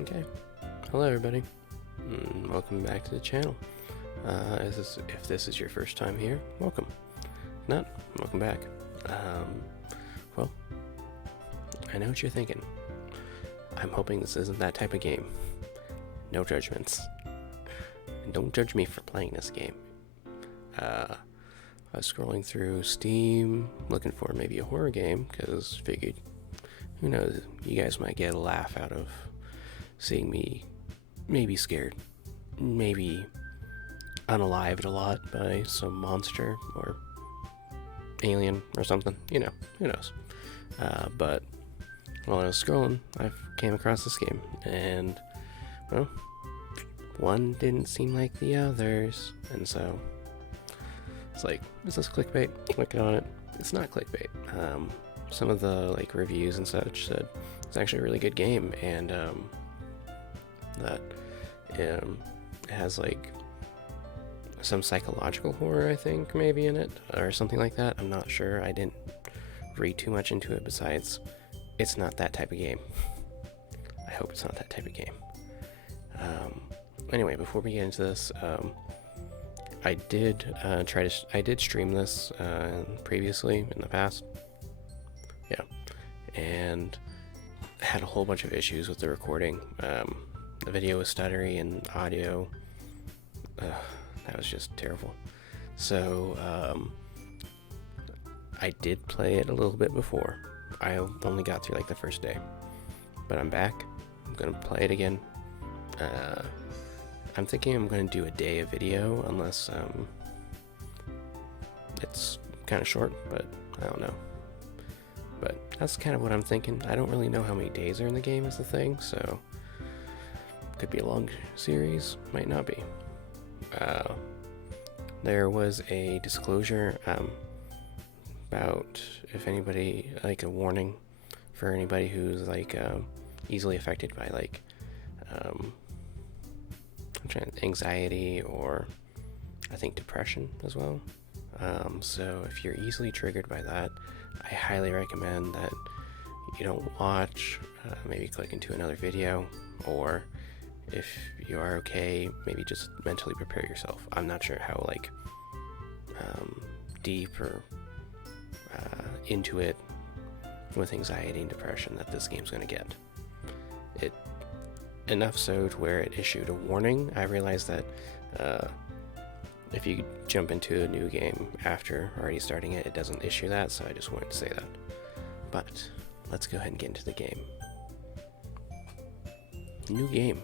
Okay, hello everybody, welcome back to the channel. If this is your first time here, welcome. If not, welcome back. Well, I know what you're thinking. I'm hoping this isn't that type of game. No judgments. And don't judge me for playing this game. I was scrolling through Steam, looking for maybe a horror game, because figured, who knows, you guys might get a laugh out of seeing me maybe scared, maybe unalived a lot by some monster or alien or something, who knows. But while I was scrolling, I came across this game, and, well, one didn't seem like the others, and so it's like, is this clickbait? Click on it. It's not clickbait. Some of the reviews and such said it's actually a really good game, and that it has some psychological horror, I think, maybe in it, or something like that. I'm not sure. I didn't read too much into it. Besides, it's not that type of game. I hope it's not that type of game. Anyway, before we get into this, I did stream this previously in the past. Yeah, and had a whole bunch of issues with the recording. The video was stuttery and audio. That was just terrible. So I did play it a little bit before. I only got through the first day, but I'm back. I'm gonna play it again. I'm thinking I'm gonna do a day of video, unless it's kind of short, but I don't know. But that's kind of what I'm thinking. I don't really know how many days are in the game is the thing, so could be a long series, might not be. There was a disclosure about if anybody, a warning for anybody who's easily affected by anxiety, or I think depression as well. So if you're easily triggered by that, I highly recommend that you don't watch, maybe click into another video, or if you are okay, maybe just mentally prepare yourself. I'm not sure how deep or into it with anxiety and depression that this game's going to get. It enough so to where it issued a warning. I realized that if you jump into a new game after already starting it, it doesn't issue that, so I just wanted to say that. But let's go ahead and get into the game. New game.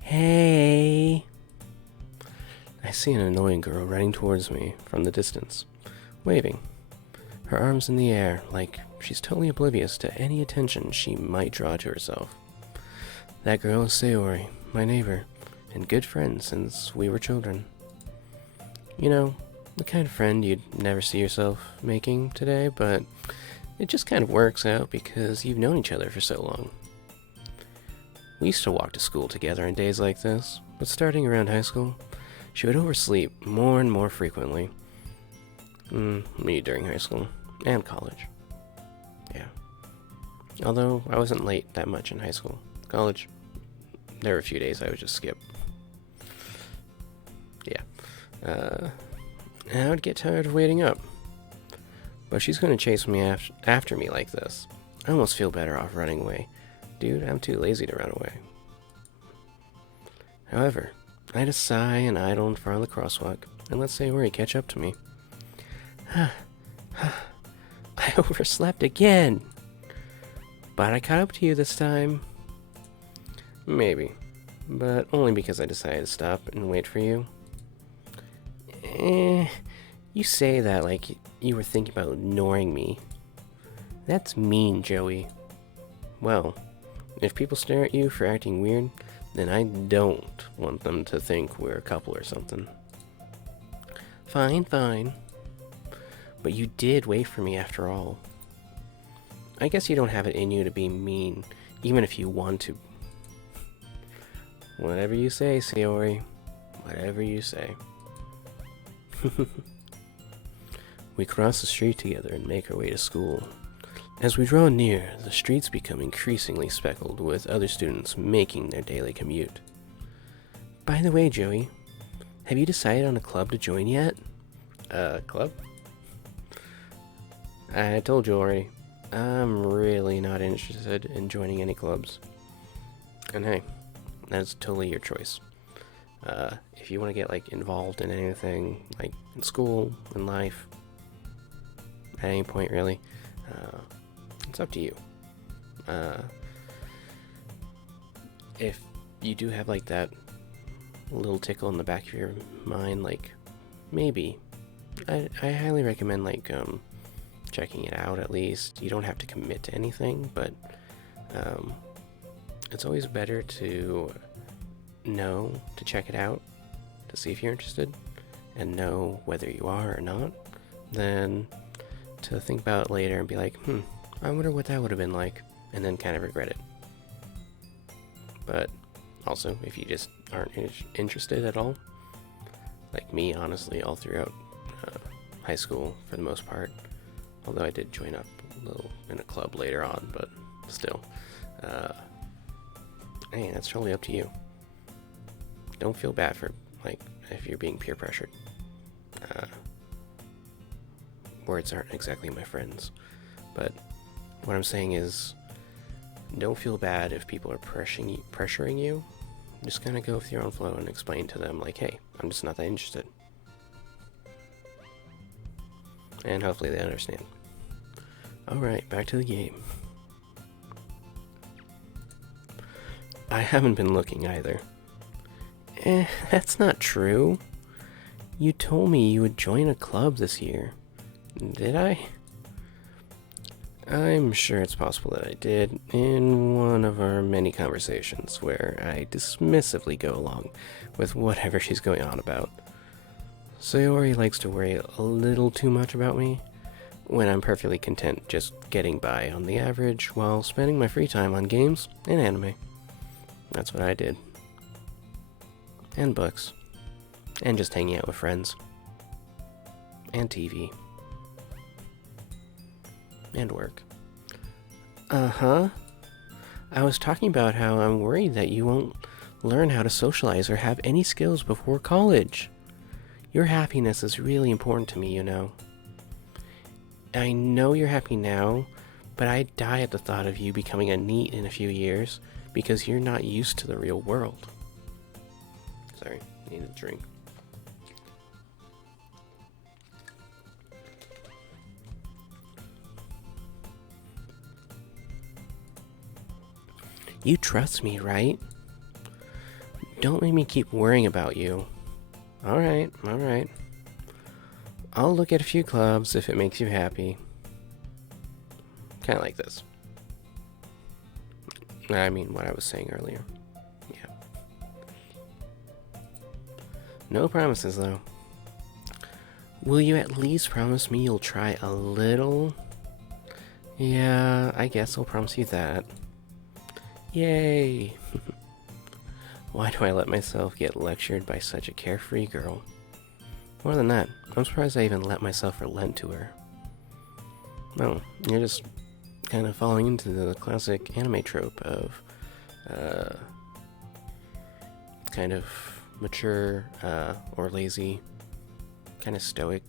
Hey! I see an annoying girl running towards me from the distance, waving, her arms in the air like she's totally oblivious to any attention she might draw to herself. That girl is Sayori, my neighbor, and good friend since we were children. The kind of friend you'd never see yourself making today, but it just kind of works out because you've known each other for so long. We used to walk to school together on days like this, but starting around high school, she would oversleep more and more frequently. Me during high school and college. Yeah. Although I wasn't late that much in high school. College, there were a few days I would just skip. Yeah. And I would get tired of waiting up. But she's going to chase me after me like this. I almost feel better off running away. Dude, I'm too lazy to run away. However, I just sigh and idle in front of the crosswalk and let Sayori catch up to me. I overslept again. But I caught up to you this time. Maybe. But only because I decided to stop and wait for you. You say that like you were thinking about ignoring me. That's mean, Joey. Well, if people stare at you for acting weird, then I don't want them to think we're a couple or something. Fine. But you did wait for me after all. I guess you don't have it in you to be mean, even if you want to. Whatever you say, Sayori. Whatever you say. We cross the street together and make our way to school. As we draw near, the streets become increasingly speckled with other students making their daily commute. By the way, Joey, have you decided on a club to join yet? Club? I told you already. I'm really not interested in joining any clubs. And hey, that's totally your choice. If you want to get involved in anything, like in school, in life, at any point really, it's up to you. If you do have that little tickle in the back of your mind, maybe, I highly recommend checking it out at least. You don't have to commit to anything, but it's always better to check it out, to see if you're interested, and know whether you are or not, than to think about it later and be like, I wonder what that would have been like, and then kind of regret it. But also, if you just aren't interested at all, like me, honestly, all throughout high school for the most part, although I did join up a little in a club later on, but still, hey, that's totally up to you. Don't feel bad for, if you're being peer pressured. Words aren't exactly my friends, but what I'm saying is, don't feel bad if people are pressuring you. Just kind of go with your own flow and explain to them, hey, I'm just not that interested. And hopefully they understand. Alright, back to the game. I haven't been looking either. That's not true. You told me you would join a club this year. Did I? I'm sure it's possible that I did in one of our many conversations where I dismissively go along with whatever she's going on about. Sayori likes to worry a little too much about me when I'm perfectly content just getting by on the average while spending my free time on games and anime. That's what I did. And books. And just hanging out with friends. And TV. And work. Uh-huh. I was talking about how I'm worried that you won't learn how to socialize or have any skills before college. Your happiness is really important to me, you know. I know you're happy now, but I'd die at the thought of you becoming a NEET in a few years because you're not used to the real world. Sorry, I need a drink. You trust me, right? Don't make me keep worrying about you. Alright. I'll look at a few clubs if it makes you happy. Kind of like this. I mean, what I was saying earlier. Yeah. No promises, though. Will you at least promise me you'll try a little? Yeah, I guess I'll promise you that. Yay! Why do I let myself get lectured by such a carefree girl? More than that, I'm surprised I even let myself relent to her. No, you're just kind of falling into the classic anime trope of kind of mature or lazy, kind of stoic,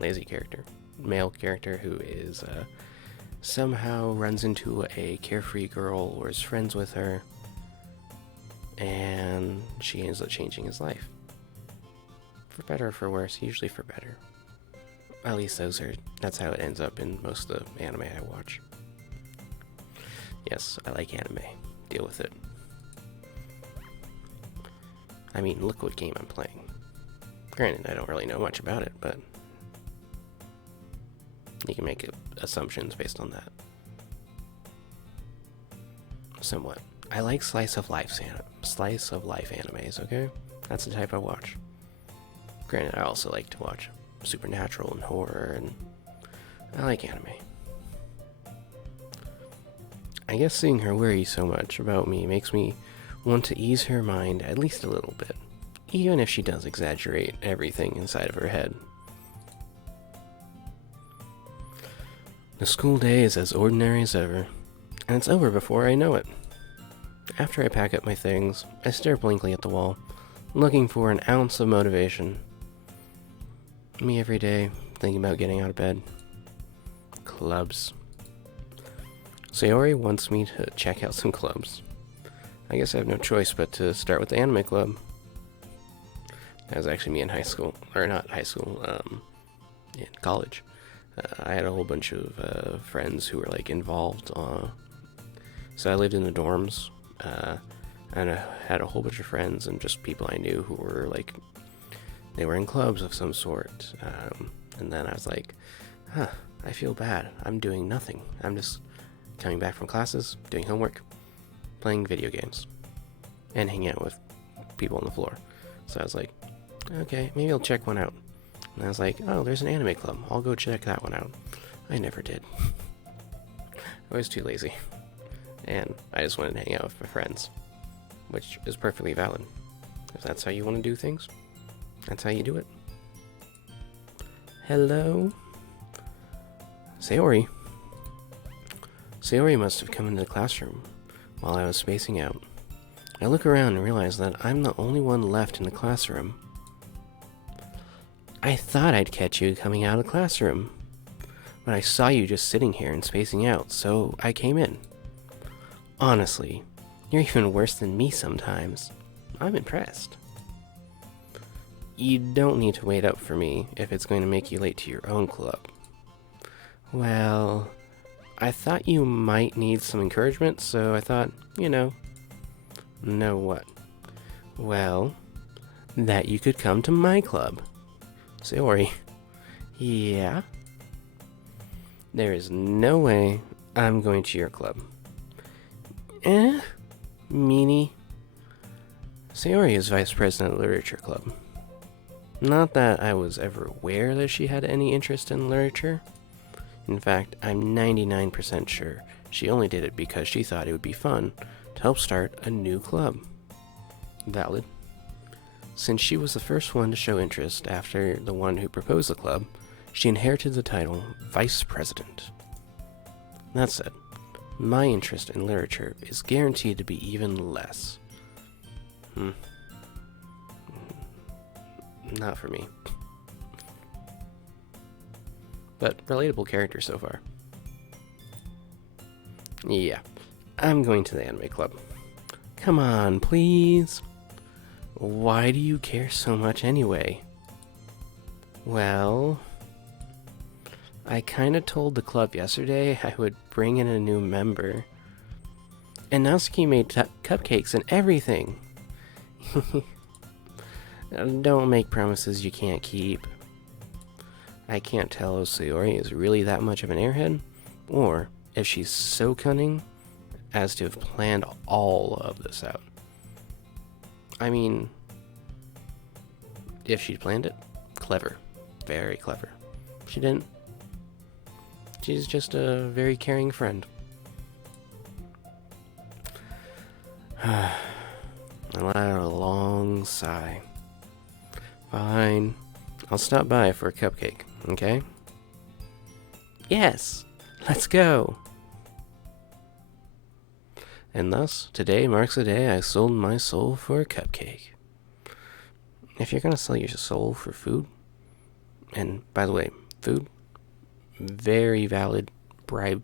lazy character, male character who is somehow runs into a carefree girl or is friends with her, and she ends up changing his life. For better or for worse, usually for better. At least that's how it ends up in most of the anime I watch. Yes, I like anime. Deal with it. I mean, look what game I'm playing. Granted, I don't really know much about it, but you can make assumptions based on that. Somewhat. I like slice of life animes, okay? That's the type I watch. Granted, I also like to watch supernatural and horror, and I like anime. I guess seeing her worry so much about me makes me want to ease her mind at least a little bit, even if she does exaggerate everything inside of her head. The school day is as ordinary as ever, and it's over before I know it. After I pack up my things, I stare blankly at the wall, looking for an ounce of motivation. Me every day, thinking about getting out of bed. Clubs. Sayori wants me to check out some clubs. I guess I have no choice but to start with the anime club. That was actually me in high school, or not high school, in college. I had a whole bunch of friends who were like involved. So I lived in the dorms, and I had a whole bunch of friends and just people I knew who were like, they were in clubs of some sort. And then I was like, I feel bad. I'm doing nothing. I'm just coming back from classes, doing homework, playing video games, and hanging out with people on the floor. So I was like, okay, maybe I'll check one out. And I was like, oh, there's an anime club. I'll go check that one out. I never did. I was too lazy. And I just wanted to hang out with my friends, which is perfectly valid. If that's how you want to do things, that's how you do it. Hello? Sayori. Sayori must have come into the classroom while I was spacing out. I look around and realize that I'm the only one left in the classroom. I thought I'd catch you coming out of the classroom, but I saw you just sitting here and spacing out, so I came in. Honestly, you're even worse than me sometimes. I'm impressed. You don't need to wait up for me if it's going to make you late to your own club. Well, I thought you might need some encouragement, so I thought, know what? Well, that you could come to my club. Sayori. Yeah? There is no way I'm going to your club. Meanie. Sayori is vice president of the Literature Club. Not that I was ever aware that she had any interest in literature. In fact, I'm 99% sure she only did it because she thought it would be fun to help start a new club. Valid. Since she was the first one to show interest after the one who proposed the club, she inherited the title Vice President. That said, my interest in literature is guaranteed to be even less. Not for me. But relatable character so far. Yeah, I'm going to the anime club. Come on, please. Why do you care so much anyway? Well, I kinda told the club yesterday I would bring in a new member. And Natsuki made cupcakes and everything. Don't make promises you can't keep. I can't tell if Sayori is really that much of an airhead, or if she's so cunning as to have planned all of this out. I mean, if she'd planned it, clever. Very clever. She didn't. She's just a very caring friend. I let out a long sigh. Fine. I'll stop by for a cupcake, okay? Yes! Let's go! And thus, today marks the day I sold my soul for a cupcake. If you're gonna sell your soul for food, and by the way, food, very valid bribing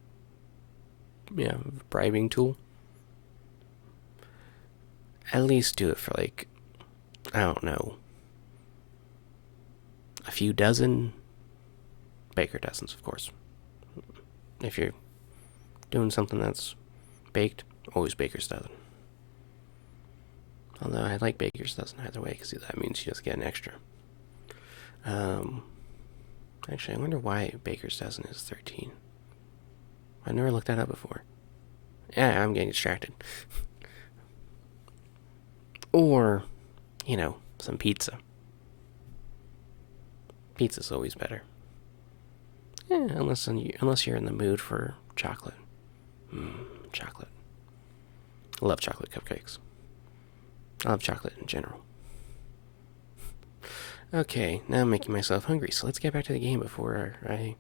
tool. At least do it for like, I don't know, a few dozen, baker dozens, of course. If you're doing something that's baked, always baker's dozen. Although I like baker's dozen either way, because that means you just get an extra. Actually, I wonder why baker's dozen is 13. I never looked that up before. Yeah, I'm getting distracted. Or, some pizza. Pizza's always better. Yeah, unless you're in the mood for chocolate. Chocolate. I love chocolate cupcakes. I love chocolate in general. Okay, now I'm making myself hungry, so let's get back to the game before I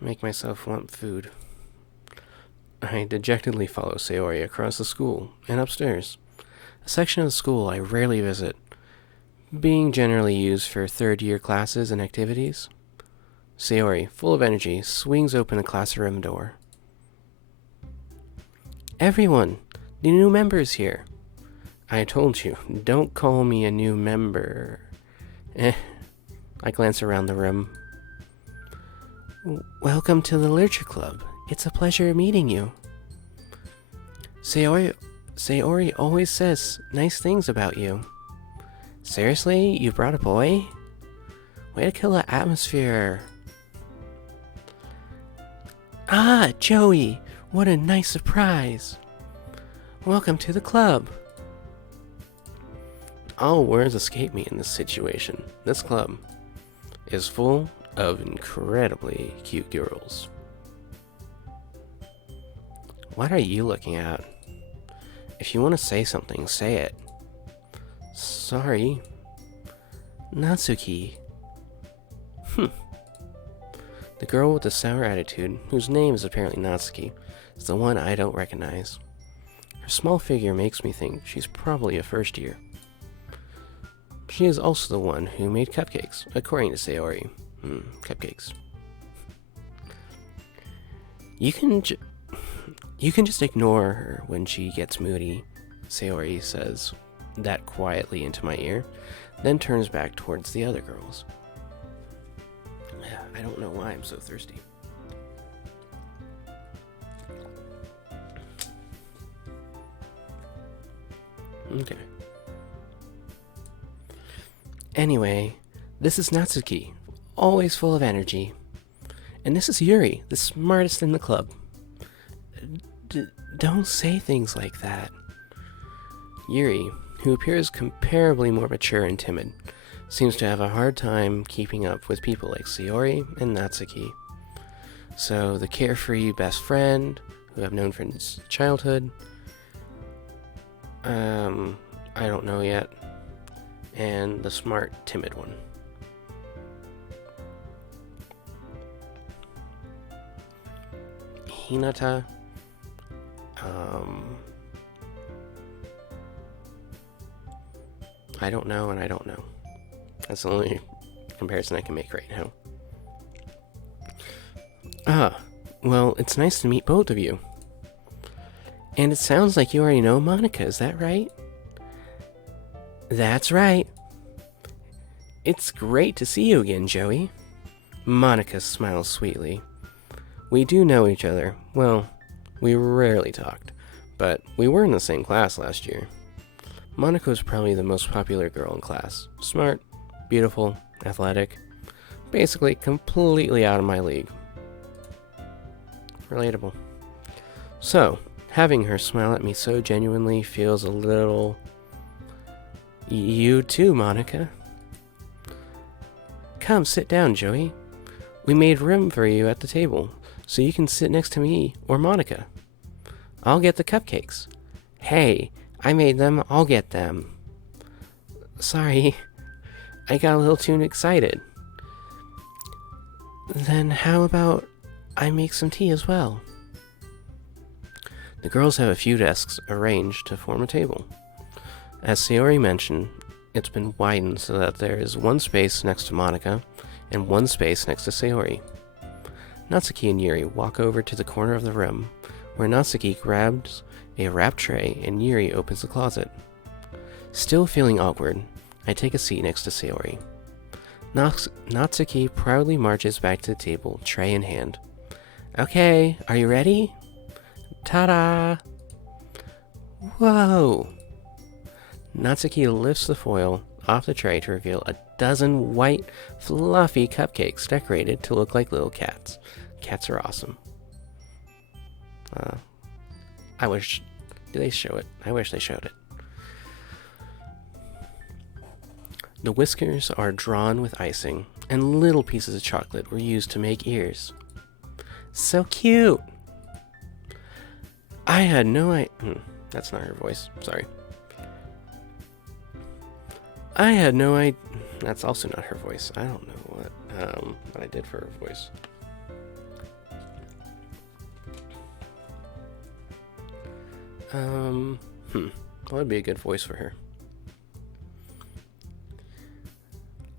Make myself want food. I dejectedly follow Sayori across the school and upstairs, a section of the school I rarely visit, being generally used for third-year classes and activities. Sayori, full of energy, swings open the classroom door. Everyone, the new member's here. I told you, don't call me a new member. I glance around the room. Welcome to the Literature Club. It's a pleasure meeting you. Sayori always says nice things about you. Seriously? You brought a boy? Way to kill the atmosphere. Ah, Joey! What a nice surprise. Welcome to the club. All words escape me in this situation. This club is full of incredibly cute girls. What are you looking at? If you want to say something, say it. Sorry. Natsuki. The girl with the sour attitude, whose name is apparently Natsuki, is the one I don't recognize. Her small figure makes me think she's probably a first year. She is also the one who made cupcakes, according to Sayori. Cupcakes. You can just ignore her when she gets moody, Sayori says that quietly into my ear, then turns back towards the other girls. I don't know why I'm so thirsty. Okay. Anyway, this is Natsuki, always full of energy. And this is Yuri, the smartest in the club. Don't say things like that. Yuri, who appears comparably more mature and timid, seems to have a hard time keeping up with people like Sayori and Natsuki. So the carefree best friend, who I've known since childhood, I don't know yet, and the smart, timid one. Hinata, I don't know and I don't know. That's the only comparison I can make right now. Well, it's nice to meet both of you. And it sounds like you already know Monica, is that right? That's right. It's great to see you again, Joey. Monica smiles sweetly. We do know each other. Well, we rarely talked, but we were in the same class last year. Monica was probably the most popular girl in class. Smart, beautiful, athletic. Basically completely out of my league. Relatable. So, having her smile at me so genuinely feels a little... You too, Monica. Come, sit down, Joey. We made room for you at the table, so you can sit next to me or Monica. I'll get the cupcakes. Hey, I made them, I'll get them. Sorry, I got a little too excited. Then how about I make some tea as well? The girls have a few desks arranged to form a table. As Sayori mentioned, it's been widened so that there is one space next to Monica and one space next to Sayori. Natsuki and Yuri walk over to the corner of the room, where Natsuki grabs a wrapped tray and Yuri opens the closet. Still feeling awkward, I take a seat next to Sayori. Natsuki proudly marches back to the table, tray in hand. Okay, are you ready? Ta-da! Whoa! Natsuki lifts the foil off the tray to reveal a dozen white, fluffy cupcakes decorated to look like little cats. Cats are awesome. Do they show it? I wish they showed it. The whiskers are drawn with icing, and little pieces of chocolate were used to make ears. So cute! I had no idea. That's not her voice. Sorry. I had no idea. That's also not her voice. I don't know what I did for her voice. What would be a good voice for her?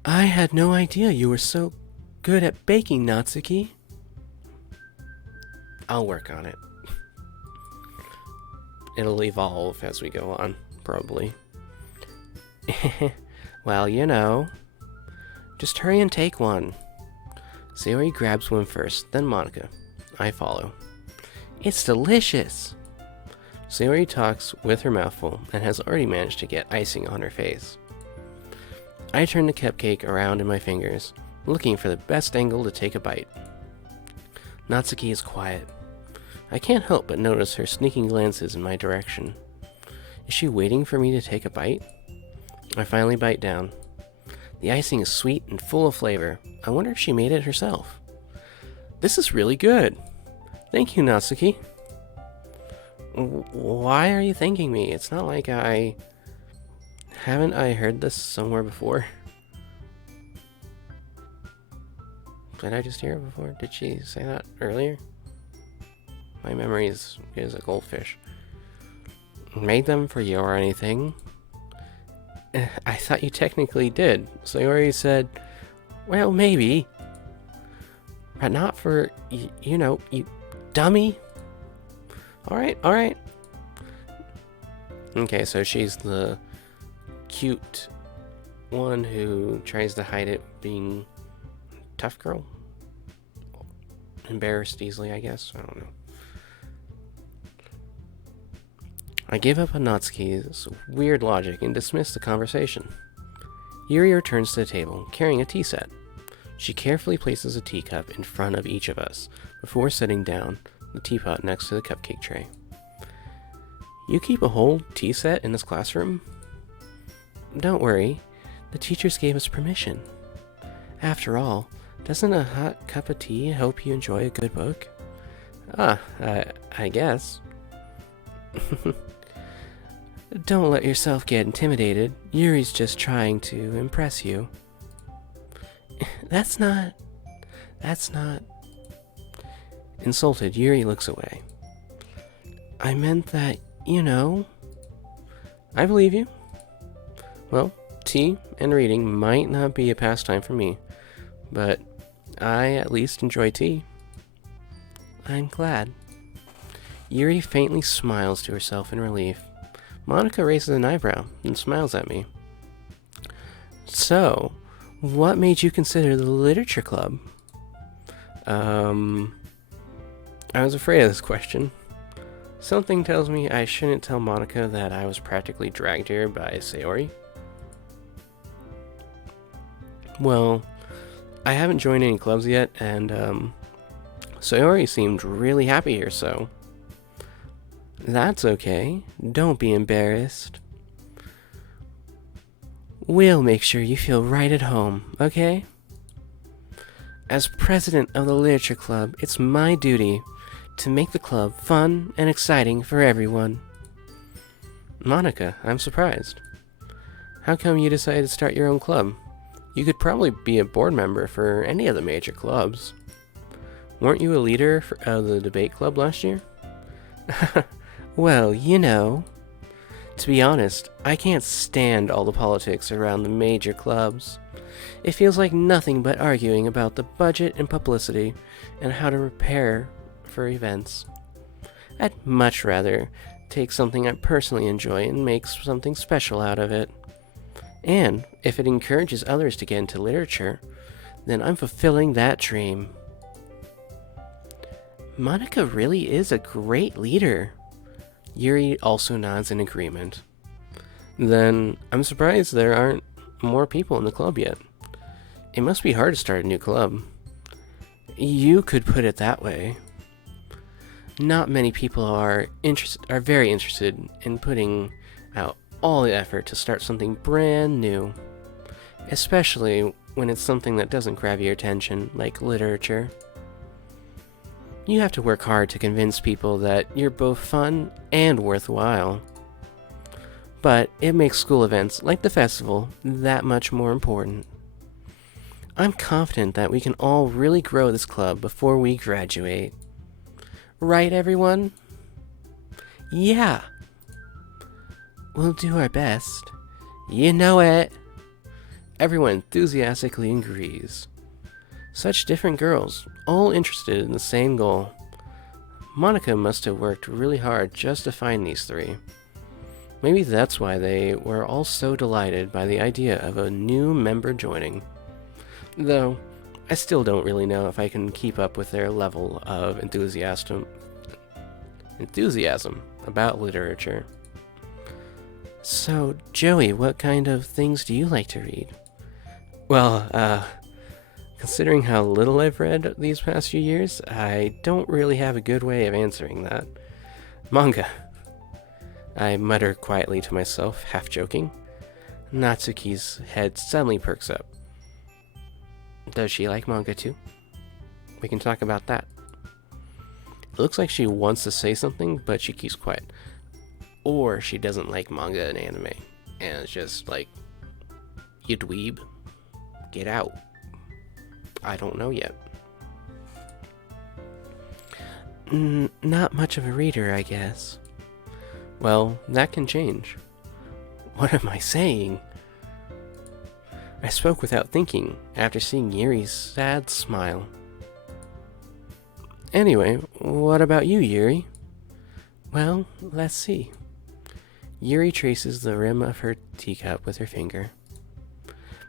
I had no idea you were so good at baking, Natsuki. I'll work on it. It'll evolve as we go on, probably. Well, you know. Just hurry and take one. Sayori grabs one first, then Monica. I follow. It's delicious! Sayori talks with her mouth full and has already managed to get icing on her face. I turn the cupcake around in my fingers, looking for the best angle to take a bite. Natsuki is quiet. I can't help but notice her sneaking glances in my direction. Is she waiting for me to take a bite? I finally bite down. The icing is sweet and full of flavor. I wonder if she made it herself. This is really good. Thank you, Natsuki. Why are you thanking me? It's not like I... Haven't I heard this somewhere before? Did I just hear it before? Did she say that earlier? My memory is a goldfish. Made them for you or anything? I thought you technically did. So you already said, well, maybe. But not for, you know, you dummy. Alright. Okay, so she's the cute one who tries to hide it being tough girl? Embarrassed easily, I guess. I don't know. I give up on Natsuki's weird logic and dismiss the conversation. Yuri returns to the table, carrying a tea set. She carefully places a teacup in front of each of us, before setting down the teapot next to the cupcake tray. You keep a whole tea set in this classroom? Don't worry, the teachers gave us permission. After all, doesn't a hot cup of tea help you enjoy a good book? I guess. Don't let yourself get intimidated. Yuri's just trying to impress you. That's not... Insulted, Yuri looks away. I meant that, you know... I believe you. Well, tea and reading might not be a pastime for me, but I at least enjoy tea. I'm glad. Yuri faintly smiles to herself in relief. Monica raises an eyebrow and smiles at me. So, what made you consider the literature club? I was afraid of this question. Something tells me I shouldn't tell Monica that I was practically dragged here by Sayori. Well, I haven't joined any clubs yet, and Sayori seemed really happy here, so... That's okay. Don't be embarrassed. We'll make sure you feel right at home, okay? As president of the Literature Club, it's my duty to make the club fun and exciting for everyone. Monica, I'm surprised. How come you decided to start your own club? You could probably be a board member for any of the major clubs. Weren't you a leader of the debate club last year? Well, you know. To be honest, I can't stand all the politics around the major clubs. It feels like nothing but arguing about the budget and publicity and how to prepare for events. I'd much rather take something I personally enjoy and make something special out of it. And if it encourages others to get into literature, then I'm fulfilling that dream. Monica really is a great leader. Yuri also nods in agreement. Then I'm surprised there aren't more people in the club yet. It must be hard to start a new club. You could put it that way. Not many people are very interested in putting out all the effort to start something brand new, especially when it's something that doesn't grab your attention, like literature. You have to work hard to convince people that you're both fun and worthwhile. But it makes school events, like the festival, that much more important. I'm confident that we can all really grow this club before we graduate. Right, everyone? Yeah, We'll do our best. You know it. Everyone enthusiastically agrees. Such different girls, all interested in the same goal. Monica must have worked really hard just to find these three. Maybe that's why they were all so delighted by the idea of a new member joining. Though, I still don't really know if I can keep up with their level of enthusiasm about literature. So, Joey, what kind of things do you like to read? Well, considering how little I've read these past few years, I don't really have a good way of answering that. Manga. I mutter quietly to myself, half joking. Natsuki's head suddenly perks up. Does she like manga too? We can talk about that. It looks like she wants to say something, but she keeps quiet. Or she doesn't like manga and anime. And it's just like, you dweeb, get out. I don't know yet. Not much of a reader, I guess. Well, that can change. What am I saying? I spoke without thinking after seeing Yuri's sad smile. Anyway, what about you, Yuri? Well, let's see. Yuri traces the rim of her teacup with her finger.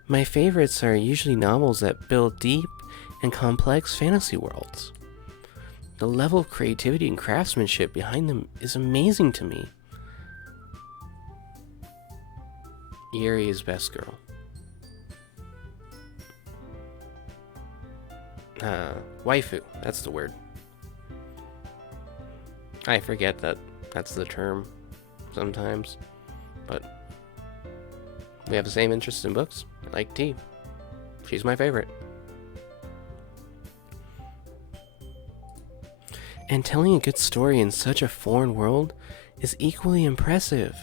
My favorites are usually novels that build deep and complex fantasy worlds. The level of creativity and craftsmanship behind them is amazing to me. Yuri is best girl. Waifu, that's the word. I forget that that's the term sometimes, but we have the same interest in books. I like tea. She's my favorite. And telling a good story in such a foreign world is equally impressive.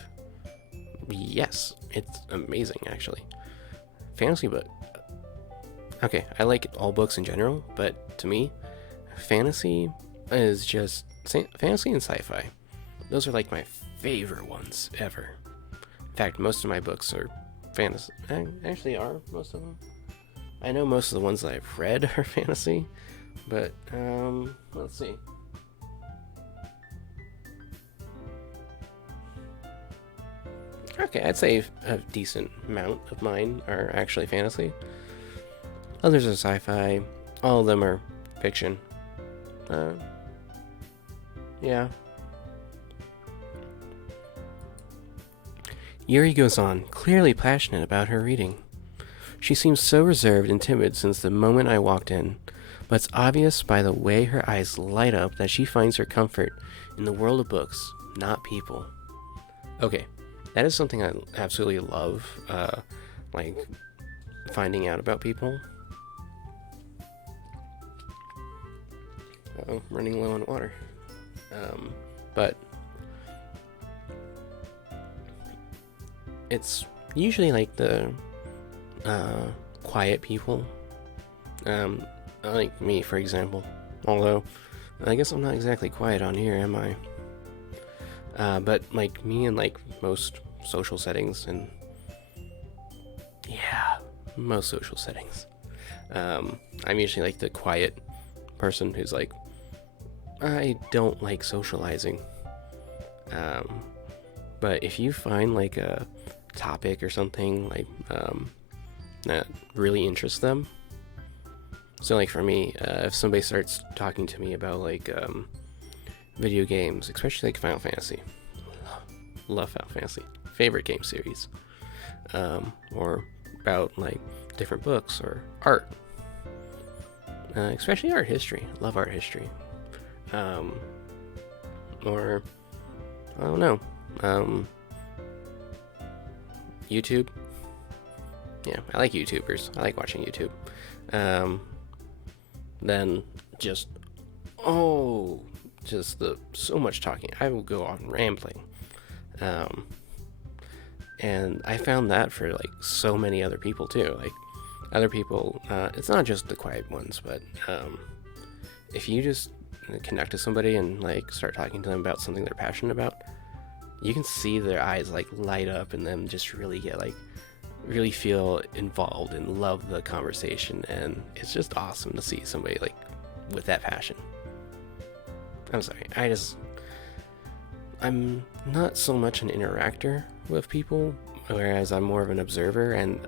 Yes, it's amazing, actually. Fantasy book. Okay, I like all books in general, but to me, fantasy is just fantasy and sci-fi. Those are like my favorite ones ever. In fact, most of my books are fantasy. Actually, are most of them. I know most of the ones that I've read are fantasy, but let's see. Okay, I'd say a decent amount of mine are actually fantasy. Others are sci-fi. All of them are fiction. Yeah. Yuri goes on, clearly passionate about her reading. She seems so reserved and timid since the moment I walked in, but it's obvious by the way her eyes light up that she finds her comfort in the world of books, not people. Okay, that is something I absolutely love, like finding out about people. Uh-oh, running low on water. But it's usually like the quiet people. Like me, for example. Although, I guess I'm not exactly quiet on here, am I? But like me in like most social settings, and yeah, most social settings, I'm usually like the quiet person who's like, I don't like socializing. But if you find like a topic or something like that really interests them, so like for me, if somebody starts talking to me about like video games, especially like Final Fantasy, love Final Fantasy, favorite game series, or about like different books or art, especially art history, love art history, or I don't know, YouTube. Yeah, I like YouTubers. I like watching YouTube. Then just so much talking. I will go on rambling. And I found that for like so many other people too. Like other people, it's not just the quiet ones, but if you just connect to somebody and like start talking to them about something they're passionate about, you can see their eyes like light up and them just really get like really feel involved and love the conversation, and it's just awesome to see somebody like with that passion. I'm sorry, I'm not so much an interactor with people, whereas I'm more of an observer, and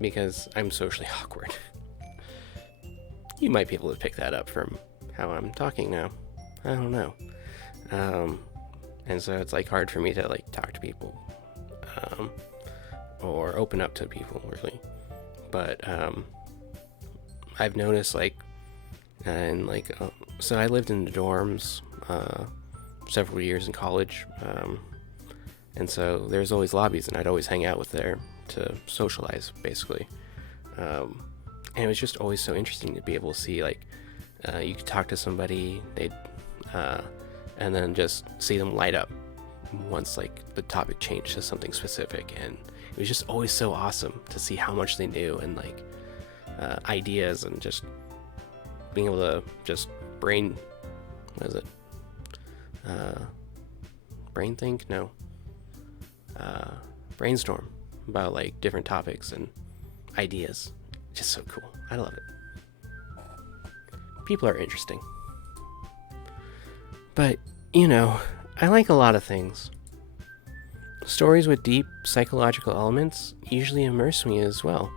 because I'm socially awkward. You might be able to pick that up from how I'm talking now. I don't know. And so it's like hard for me to like talk to people, or open up to people really. But I've noticed like, and like, so I lived in the dorms several years in college, and so there's always lobbies, and I'd always hang out with there to socialize, basically. And it was just always so interesting to be able to see like, you could talk to somebody, they'd and then just see them light up once like the topic changed to something specific, and it was just always so awesome to see how much they knew, and like ideas, and just being able to just brain think? No. Brainstorm about like different topics and ideas. Just so cool. I love it. People are interesting. But, you know, I like a lot of things. Stories with deep psychological elements usually immerse me as well.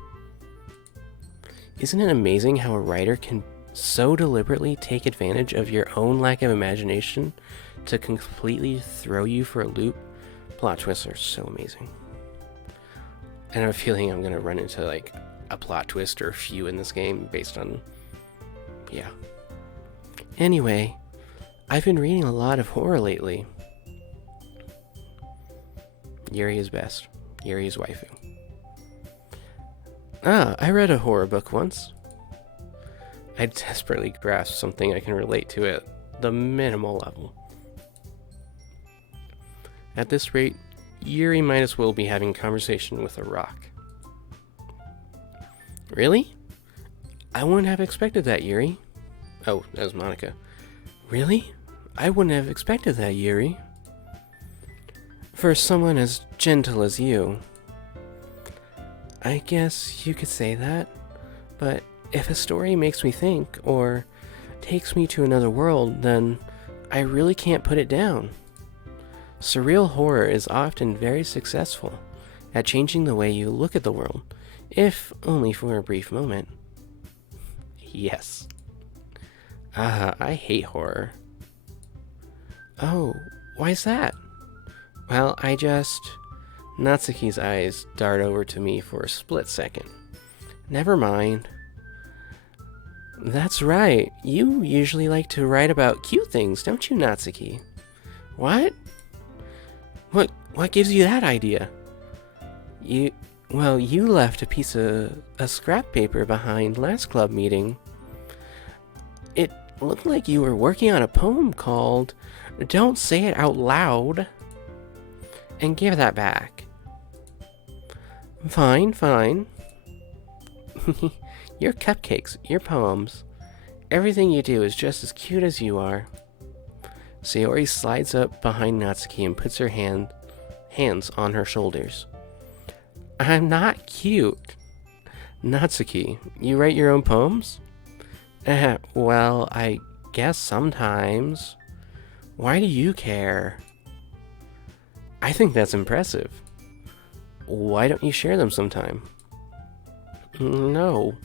Isn't it amazing how a writer can so deliberately take advantage of your own lack of imagination to completely throw you for a loop? Plot twists are so amazing. And I have a feeling I'm going to run into like a plot twist or a few in this game based on... yeah. Anyway, I've been reading a lot of horror lately. Yuri is best. Yuri is waifu. I read a horror book once. I desperately grasp something I can relate to at the minimal level. At this rate, Yuri might as well be having a conversation with a rock. Really? I wouldn't have expected that, Yuri. Oh, that was Monica. Really? I wouldn't have expected that, Yuri. For someone as gentle as you. I guess you could say that, but if a story makes me think, or takes me to another world, then I really can't put it down. Surreal horror is often very successful at changing the way you look at the world, if only for a brief moment. Yes. I hate horror. Oh, why's that? Well, Natsuki's eyes dart over to me for a split second. Never mind. That's right. You usually like to write about cute things, don't you, Natsuki? What? What gives you that idea? You left a piece of scrap paper behind last club meeting. It looked like you were working on a poem called Don't Say It Out Loud. And give that back. Fine. Your cupcakes, your poems, everything you do is just as cute as you are. Sayori slides up behind Natsuki and puts her hands on her shoulders. I'm not cute. Natsuki, you write your own poems? Well, I guess sometimes. Why do you care? I think that's impressive. Why don't you share them sometime? No.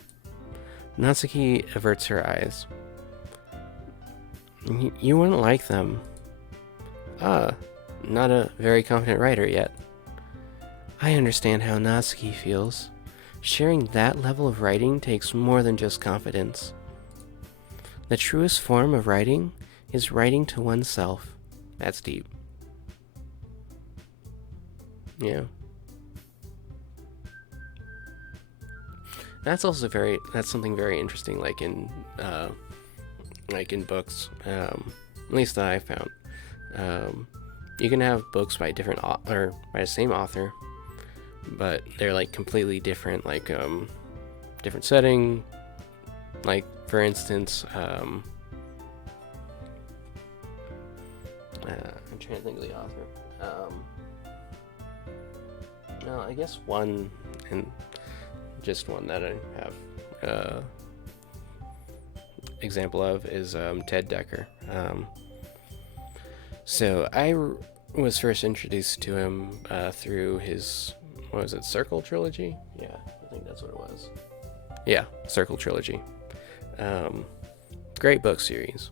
Natsuki averts her eyes. You wouldn't like them. Not a very confident writer yet. I understand how Natsuki feels. Sharing that level of writing takes more than just confidence. The truest form of writing is writing to oneself. That's deep. Yeah. That's something very interesting, like in books, at least that I found. You can have books by by the same author, but they're like completely different, like different setting. Like for instance, I'm trying to think of the author. No, I guess one, and just one that I have example of is Ted Dekker. So I was first introduced to him through his, what was it, Circle trilogy? Yeah, I think that's what it was. Yeah, Circle trilogy. Great book series.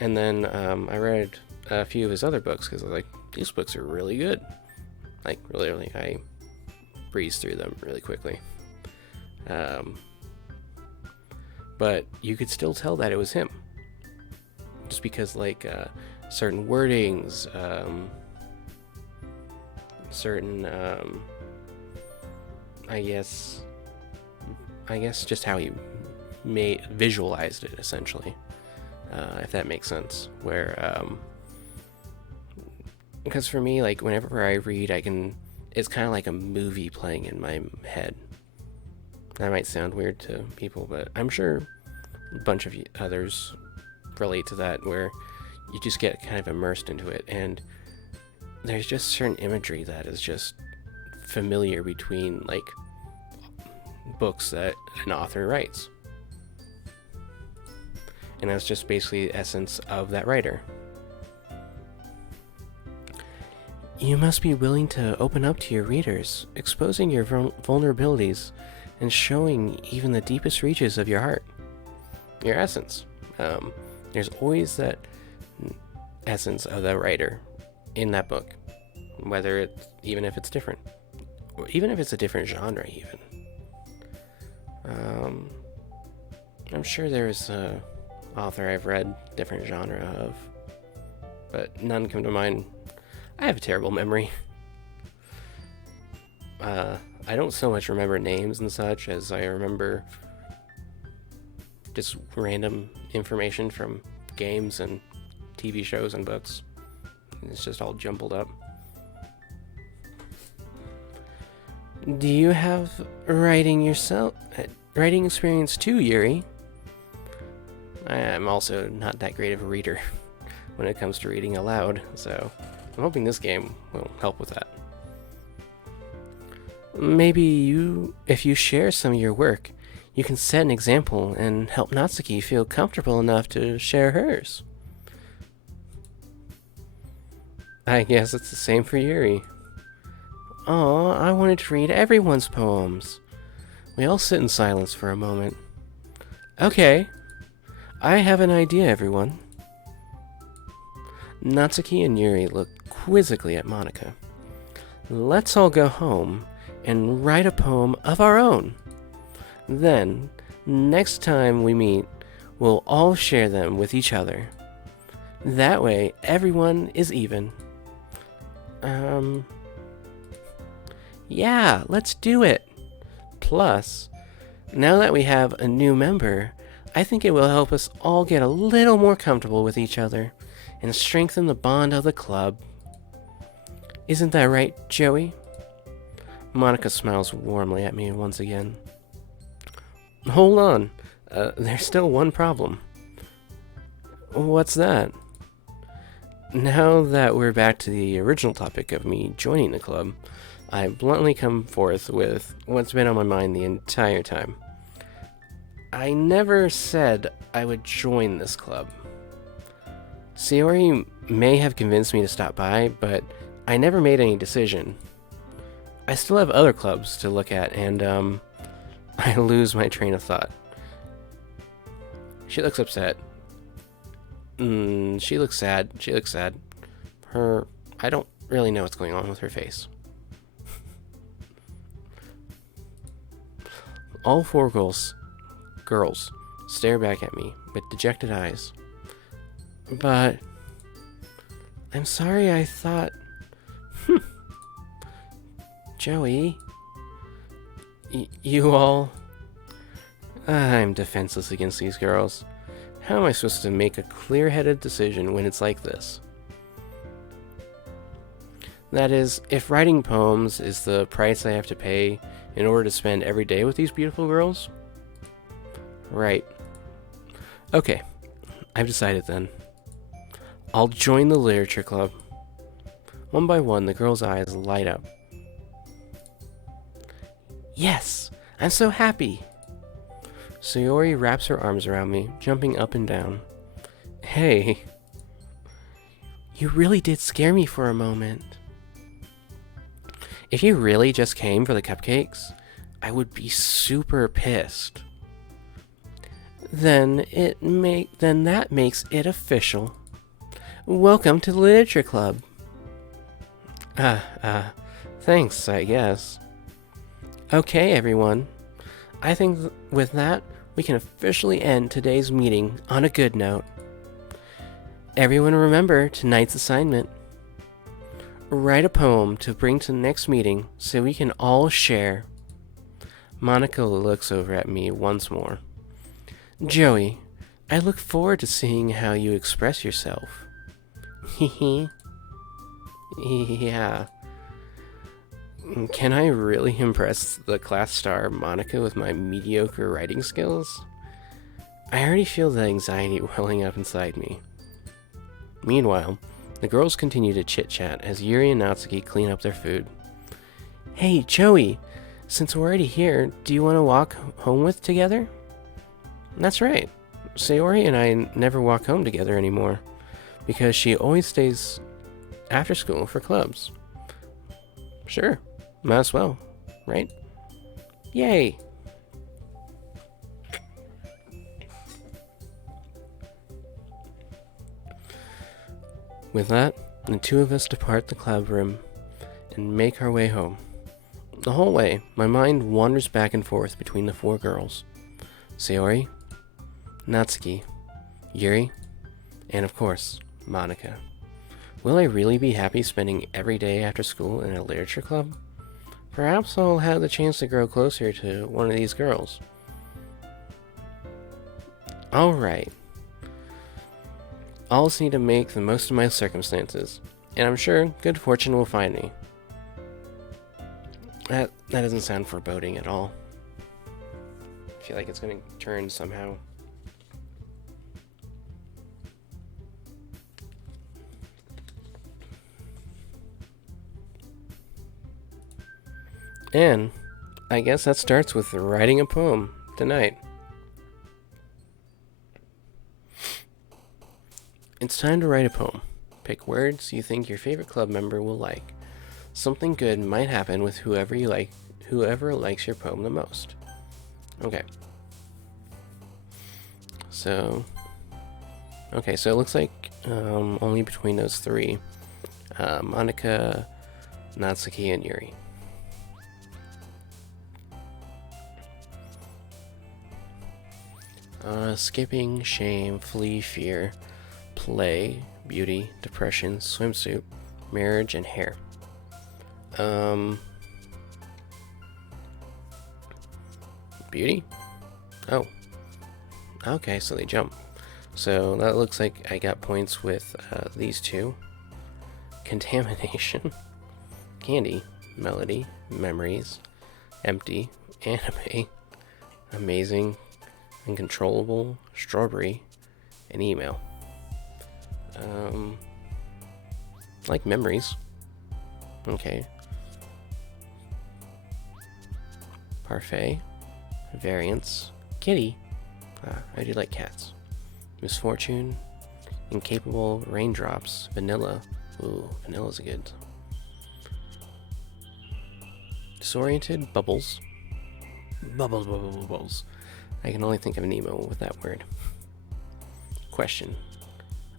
And then I read a few of his other books because I was like, these books are really good. Like, really, I breezed through them really quickly. But you could still tell that it was him. Just because, like, certain wordings, certain, I guess just how he visualized it, essentially. If that makes sense. Where, because for me, like, whenever I read, it's kind of like a movie playing in my head. That might sound weird to people, but I'm sure a bunch of others relate to that, where you just get kind of immersed into it, and there's just certain imagery that is just familiar between, like, books that an author writes. And that's just basically the essence of that writer. You must be willing to open up to your readers, exposing your vulnerabilities and showing even the deepest reaches of your heart, your essence. There's always that essence of the writer in that book, whether even if it's different, or even if it's a different genre. Even I'm sure there's a author I've read different genre of, but none come to mind. I have a terrible memory. I don't so much remember names and such as I remember just random information from games and TV shows and books. It's just all jumbled up. Do you have writing experience too, Yuri? I'm also not that great of a reader when it comes to reading aloud, so I'm hoping this game will help with that. Maybe if you share some of your work, you can set an example and help Natsuki feel comfortable enough to share hers. I guess it's the same for Yuri. Aw, I wanted to read everyone's poems. We all sit in silence for a moment. Okay, I have an idea, everyone. Natsuki and Yuri look quizzically at Monika. Let's all go home and write a poem of our own. Then, next time we meet, we'll all share them with each other. That way, everyone is even. Yeah, let's do it. Plus, now that we have a new member, I think it will help us all get a little more comfortable with each other and strengthen the bond of the club. Isn't that right, Joey? Monika smiles warmly at me once again. Hold on, there's still one problem. What's that? Now that we're back to the original topic of me joining the club, I bluntly come forth with what's been on my mind the entire time. I never said I would join this club. Sayori may have convinced me to stop by, but I never made any decision. I still have other clubs to look at, and I lose my train of thought. She looks upset. She looks sad. I don't really know what's going on with her face. All four girls stare back at me with dejected eyes. But I'm sorry, I thought... Joey... You all... I'm defenseless against these girls. How am I supposed to make a clear-headed decision when it's like this? That is, if writing poems is the price I have to pay in order to spend every day with these beautiful girls? Right. Okay, I've decided then. I'll join the literature club. One by one, the girl's eyes light up. Yes, I'm so happy. Sayori wraps her arms around me, jumping up and down. Hey, you really did scare me for a moment. If you really just came for the cupcakes, I would be super pissed. Then that makes it official. Welcome to the Literature Club. Thanks, I guess. Okay, everyone. I think with that, we can officially end today's meeting on a good note. Everyone remember tonight's assignment. Write a poem to bring to the next meeting so we can all share. Monica looks over at me once more. Joey, I look forward to seeing how you express yourself. Hehe. Yeah. Can I really impress the class star Monica with my mediocre writing skills? I already feel the anxiety welling up inside me. Meanwhile, the girls continue to chit-chat as Yuri and Natsuki clean up their food. Hey, Joey, since we're already here, do you want to walk home with together? That's right. Sayori and I never walk home together anymore, because she always stays after school for clubs. Sure, might as well, right? Yay! With that, the two of us depart the club room and make our way home. The whole way, my mind wanders back and forth between the four girls. Sayori, Natsuki, Yuri, and of course, Monica. Will I really be happy spending every day after school in a literature club? Perhaps I'll have the chance to grow closer to one of these girls. Alright. I'll just need to make the most of my circumstances, and I'm sure good fortune will find me. That doesn't sound foreboding at all. I feel like it's going to turn somehow. And I guess that starts with writing a poem tonight. It's time to write a poem. Pick words you think your favorite club member will like. Something good might happen with whoever likes your poem the most. Okay. So it looks like only between those three, Monica, Natsuki, and Yuri. Skipping, shame, flee, fear, play, beauty, depression, swimsuit, marriage, and hair. Beauty? Oh. Okay, so they jump. So that looks like I got points with these two. Contamination, candy, melody, memories, empty, anime, amazing, uncontrollable, strawberry, and email. Like memories. Okay. Parfait, variance, kitty. I do like cats. Misfortune, incapable, raindrops, vanilla. Ooh, vanilla's good. Disoriented, bubbles. Bubbles. I can only think of an emo with that word. Question.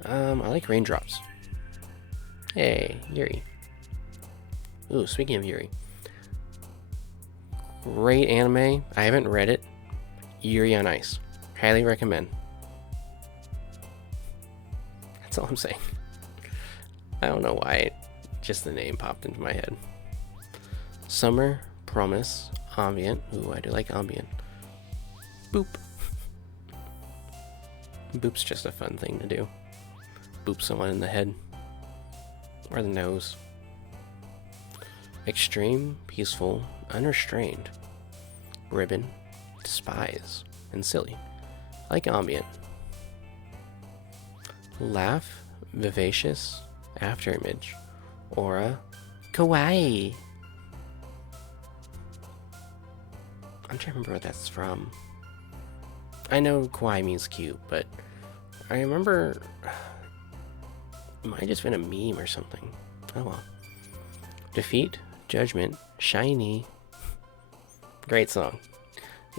I like raindrops. Hey, Yuri. Ooh, speaking of Yuri. Great anime. I haven't read it. Yuri on Ice. Highly recommend. That's all I'm saying. I don't know why just the name popped into my head. Summer, promise, ambient. Ooh, I do like ambient. Boop. Boop's just a fun thing to do. Boop someone in the head. Or the nose. Extreme, peaceful, unrestrained. Ribbon, despise, and silly. Like ambient. Laugh, vivacious, afterimage, aura, kawaii. I'm trying to remember what that's from. I know kawaii means cute, but I remember it might have just been a meme or something. Oh well. Defeat, judgment, shiny. Great song.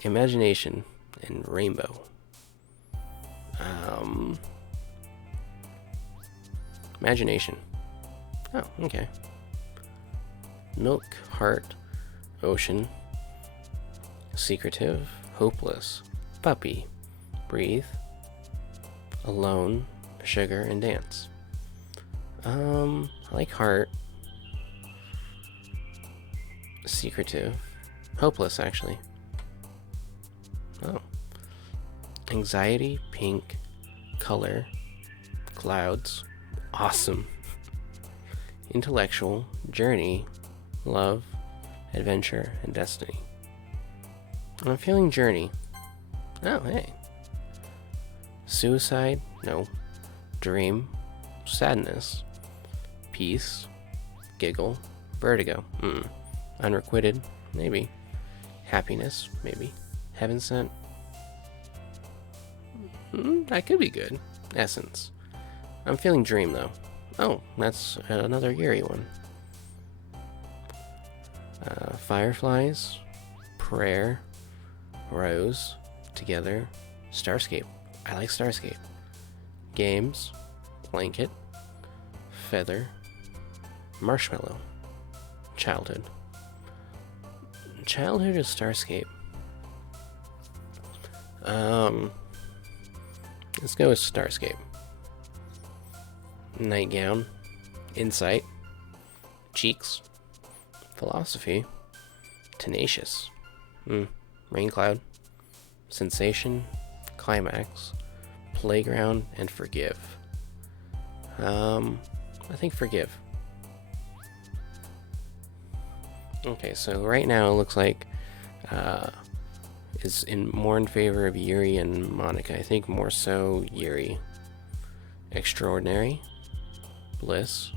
Imagination and rainbow. Imagination. Oh, okay. Milk, heart, ocean, secretive, hopeless, puppy, breathe, alone, sugar, and dance. I like heart, secretive, hopeless, actually. Oh. Anxiety, pink, color, clouds, awesome. Intellectual, journey, love, adventure, and destiny. I'm feeling journey. Oh, hey. Suicide, no. Dream, sadness, peace, giggle, vertigo, unrequited, maybe. Happiness, maybe. Heaven sent. That could be good. Essence. I'm feeling dream, though. Oh, that's another Yuri one. Fireflies, prayer, rose, together, starscape. I like starscape. Games, blanket, feather, marshmallow, childhood. Childhood is starscape. Let's go with starscape. Nightgown, insight, cheeks, philosophy, tenacious, rain cloud, sensation, climax, playground, and forgive. I think forgive. Okay, so right now it looks like is more in favor of Yuri and Monica. I think more so Yuri. Extraordinary, bliss,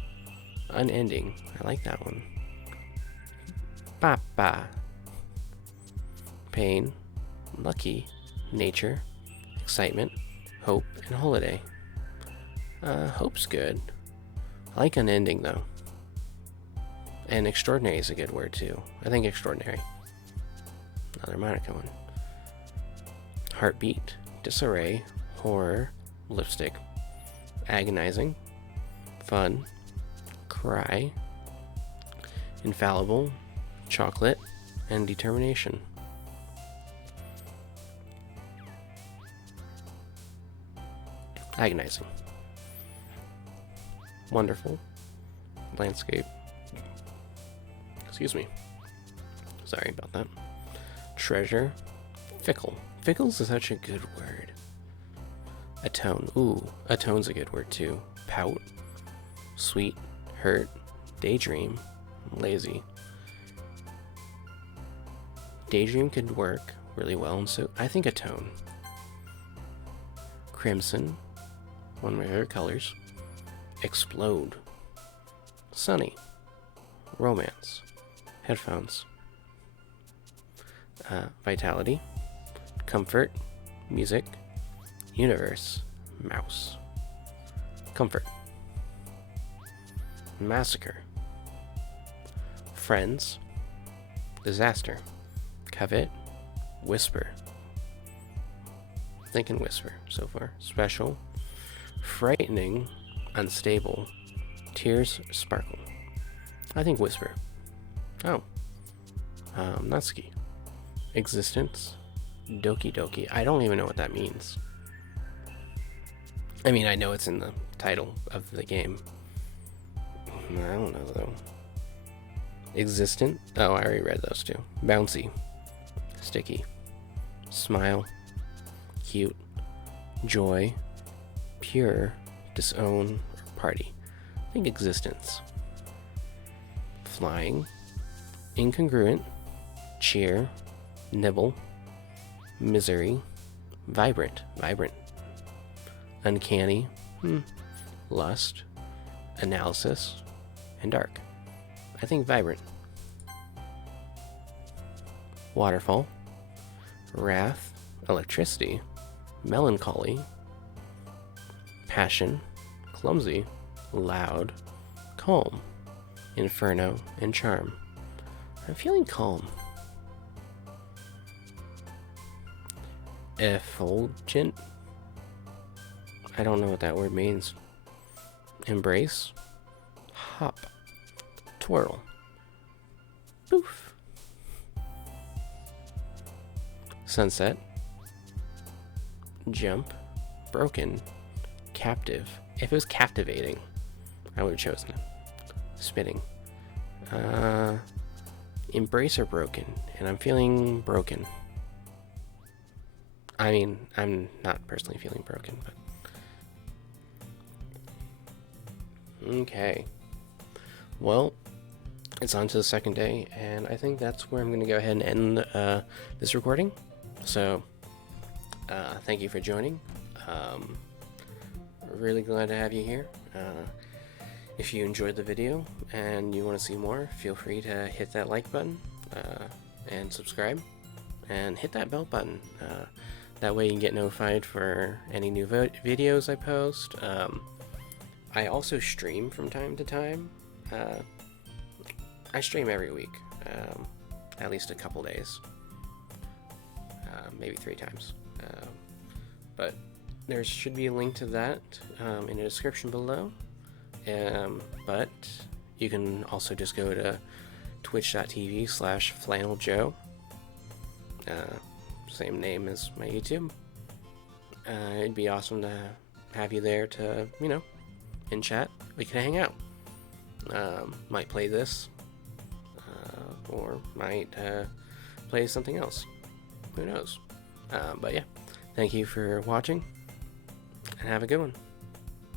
unending. I like that one. Papa. Pain, lucky, nature, excitement, hope, and holiday. Hope's good. I like unending though. And extraordinary is a good word too. I think extraordinary. Another Monica one. Heartbeat, disarray, horror, lipstick, agonizing, fun, cry, infallible, chocolate, and determination. Agonizing. Wonderful. Landscape. Excuse me. Sorry about that. Treasure. Fickle. Fickle's is such a good word. Atone. Ooh, atone's a good word too. Pout. Sweet. Hurt. Daydream. Lazy. Daydream could work really well, and so I think atone. Crimson. One of my favorite colors. Explode. Sunny. Romance. Headphones. Vitality. Comfort. Music. Universe. Mouse. Comfort. Massacre. Friends. Disaster. Covet. Whisper. Thinking whisper so far. Special. Frightening. Unstable. Tears sparkle. I think whisper. Oh. Natsuki. Existence. Doki Doki. I don't even know what that means. I mean, I know it's in the title of the game. I don't know though. Existent. Oh, I already read those two. Bouncy. Sticky. Smile. Cute. Joy. Pure. Disown. Party. I think existence. Flying. Incongruent. Cheer. Nibble. Misery. Vibrant. Vibrant. Uncanny. lust, analysis, and dark. I think vibrant. Waterfall, wrath, electricity, melancholy, passion, clumsy, loud, calm, inferno, and charm. I'm feeling calm. Effulgent, I don't know what that word means. Embrace, hop, twirl, poof. Sunset, jump, broken, captive. If it was captivating, I would have chosen it. Spitting. Embrace or broken, and I'm feeling broken. I mean, I'm not personally feeling broken, but... Okay. Well, it's on to the second day, and I think that's where I'm going to go ahead and end this recording. So, thank you for joining. Really glad to have you here. If you enjoyed the video and you want to see more, feel free to hit that like button and subscribe, and hit that bell button. That way you can get notified for any new videos I post. I also stream from time to time. I stream every week, at least a couple days, maybe 3 times. But there should be a link to that in the description below. But you can also just go to twitch.tv/flanneljoe. Same name as my YouTube. It'd be awesome to have you there to, in chat. We can hang out. Might play this, or might play something else. Who knows? But yeah, thank you for watching, and have a good one.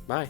Bye.